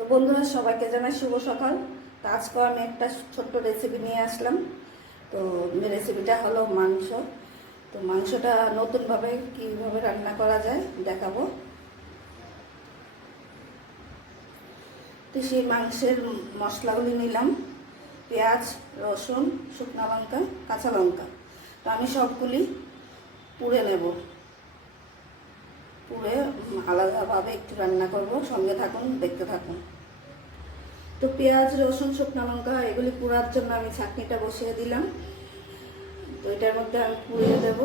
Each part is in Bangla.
তো বন্ধুরা সবাইকে জানাই শুভ সকাল। তো আজকে আমি একটা ছোট্ট রেসিপি নিয়ে আসলাম। তো রেসিপিটা হলো মাংস। তো মাংসটা নতুনভাবে কীভাবে রান্না করা যায় দেখাবো। তো সেই মাংসের মশলাগুলি নিলাম: পেঁয়াজ, রসুন, শুকনো লঙ্কা, কাঁচা লঙ্কা। তো আমি সবগুলি পুড়ে নেব, পুড়ে আলাদাভাবে একটু রান্না করব। সঙ্গে থাকুন, দেখতে থাকুন। তো পেঁয়াজ, রসুন, শুকনো লঙ্কা এগুলি পোড়ার জন্য আমি ছাঁকনিটা বসিয়ে দিলাম। তো এটার মধ্যে আমি পুড়িয়ে দেব।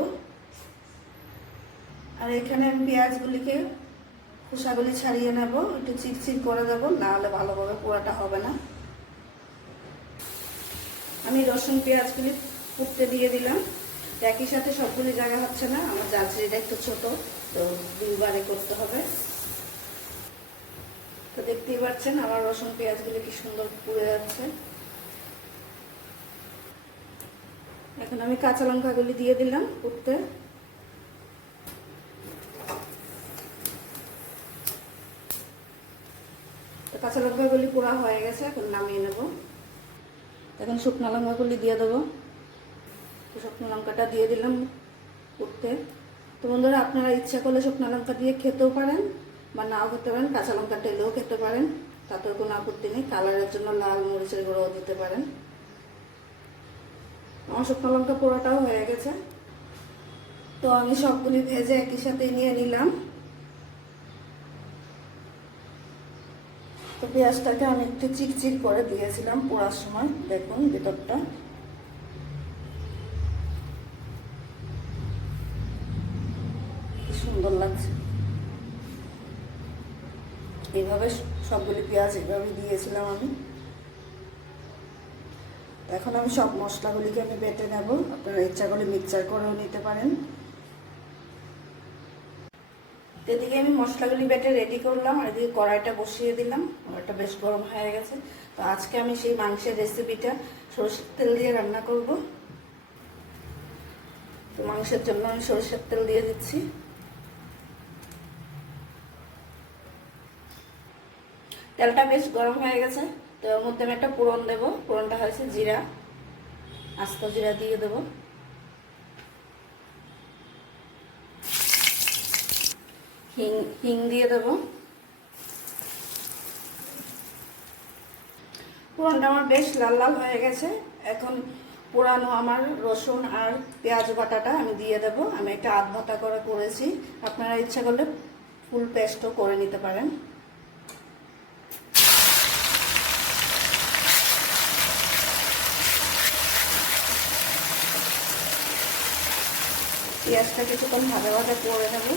আর এখানে আমি পেঁয়াজগুলিকে খোসাগুলি ছাড়িয়ে নেব, একটু চিরচির করে দেবো, নাহলে ভালোভাবে পোড়াটা হবে না। আমি রসুন পেঁয়াজগুলি পুড়তে দিয়ে দিলাম। একই সাথে সবগুলি জায়গা হচ্ছে না, আমার জাজরিটা একটু ছোট, তো দুইবারে করতে হবে। তো দেখতেই পাচ্ছেন আমার রসুন পেঁয়াজগুলি কি সুন্দর পুড়ে যাচ্ছে। এখন আমি কাঁচা লঙ্কাগুলি দিয়ে দিলাম পুড়তে। তো কাঁচা লঙ্কাগুলি পোড়া হয়ে গেছে, এখন নামিয়ে নেব। এখন শুকনো লঙ্কাগুলি দিয়ে দেবো। শুকনো লঙ্কাটা দিয়ে দিলাম পুড়তে। তো বন্ধুরা, আপনারা ইচ্ছা করলে শুকনো লঙ্কা দিয়ে খেতেও পারেন বা নাও খেতে পারেন, কাঁচা লঙ্কা টেলেও খেতে পারেন, তাতেও কোনো আপত্তি নেই। কালারের জন্য লাল মরিচের গুঁড়োও দিতে পারেন। আমার শুকনো লঙ্কা পোড়াটাও হয়ে গেছে। তো আমি সবগুলি ভেজে একই সাথে নিয়ে নিলাম। তো পেঁয়াজটাকে আমি একটু চিরচির করে দিয়েছিলাম পোড়ার সময়, দেখুন ভেতরটা সুন্দর লাগছে। এইভাবে সবগুলি পেঁয়াজ এইভাবে দিয়েছিলাম আমি। এখন আমি সব মশলাগুলিকে আমি বেটে নেব। আপনারা ইচ্ছা করলে মিক্সচার করেও নিতে পারেন। এদিকে আমি মশলাগুলি বেটে রেডি করলাম, আর এদিকে কড়াইটা বসিয়ে দিলাম। কড়াইটা বেশ গরম হয়ে গেছে। তো আজকে আমি সেই মাংসের রেসিপিটা সরষের তেল দিয়ে রান্না করব। তো মাংসের জন্য আমি সরষের তেল দিয়ে দিচ্ছি। তেলটা বেশ গরম হয়ে গেছে। তো এর মধ্যে আমি একটা ফোড়ন দেবো। ফোড়নটা হয়েছে জিরা, আস্ত জিরা দিয়ে দেবো। হিং দিয়ে দেবো। ফোড়নটা আমার বেশ লাল লাল হয়ে গেছে। এখন পোড়ানো আমার রসুন আর পেঁয়াজ বাটাটা আমি দিয়ে দেবো। আমি একটা আধ ভাতা করে করেছি, আপনারা ইচ্ছা করলে ফুল পেস্টও করে নিতে পারেন। পেঁয়াজটা কিছুক্ষণ ভাজা ভাজা করে নেব।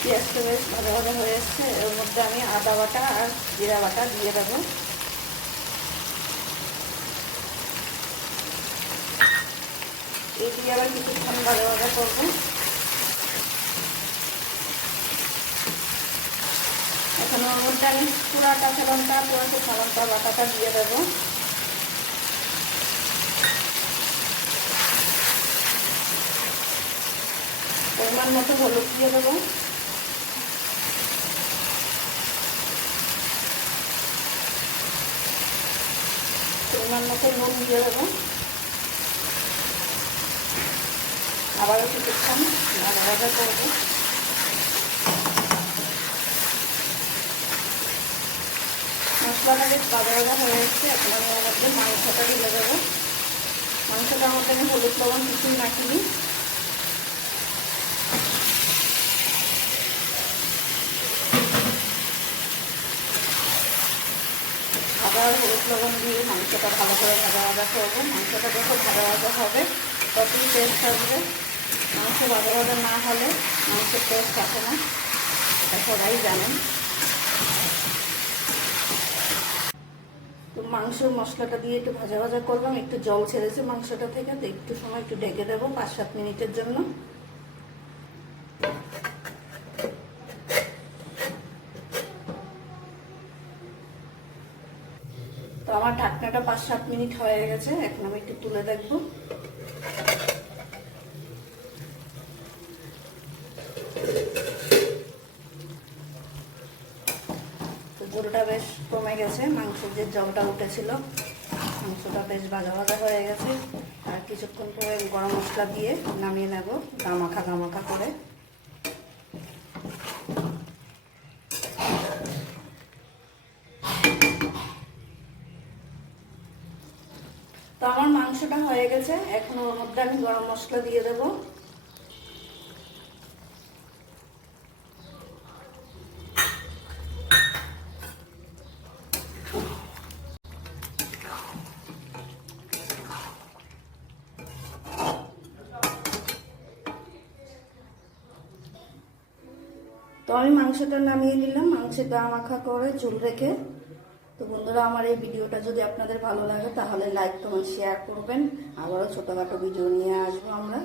পেঁয়াজটা বেশ ভাজা ভাজা হয়ে এসছে। এর মধ্যে আমি আদা বাটা আর জিরা বাটা দিয়ে দেবো। এই দিয়ে আবার কিছুক্ষণ ভাজা ভাজা করবো। এখন ওর মধ্যে আমি পুরা কাঁচা লঙ্কা, পুরা শুকনো লঙ্কা বাটাটা দিয়ে দেবো। পরিমাণ মতো হলুদ দিয়ে দেবো। পরিমাণ মতো নুন দিয়ে দেবো। আবারও কিছুক্ষণ ভাজা ভাজা করবো। মশলাটা বেশ ভাজা ভাজা হয়ে এসছে। এখন আমি ওর মধ্যে মাংসটা ঢেলে দেবো। মাংসটার মধ্যে আমি হলুদ লবণ কিছুই মাখিনি। আবার হলুদ লবণ দিয়ে মাংসটা ভালো করে ভাজা ভাজা করবো। মাংসটা যত ভাজা ভাজা হবে ততই টেস্ট আসবে। মাংস ভাজা ভাজা না হলে মাংসের টেস্ট আসে না, এটা সবাই জানেন। তো মাংসের মশলাটা দিয়ে একটু ভাজা ভাজা করলাম। একটু জল ছেড়েছে মাংসটা থেকে, তো একটু সময় একটু ঢেকে দেবো 5-7 মিনিটের জন্য। তো আমার ঢাকনাটা 5-7 মিনিট হয়ে গেছে। এখন আমি একটু তুলে দেখবো। ঝোলটা বেশ কমে গেছে, মাংসের যে জলটা উঠেছিল মাংসটা বেশ ভাজা ভাজা হয়ে গেছে। আর কিছুক্ষণ পরে গরম মশলা দিয়ে নামিয়ে নেব গামাখা গামাখা করে। তো আমার মাংসটা হয়ে গেছে, এখন ওর মধ্যে আমি গরম মশলা দিয়ে দেব। তো আমি মাংসটা নামিয়ে নিলাম, মাংসের গা মাখা করে ঝোল রেখে। তো বন্ধুরা, আমার এই ভিডিওটা যদি আপনাদের ভালো লাগে তাহলে লাইক কমেন্ট শেয়ার করবেন। আবারও ছোটখাটো ভিডিও নিয়ে আসবো আমরা।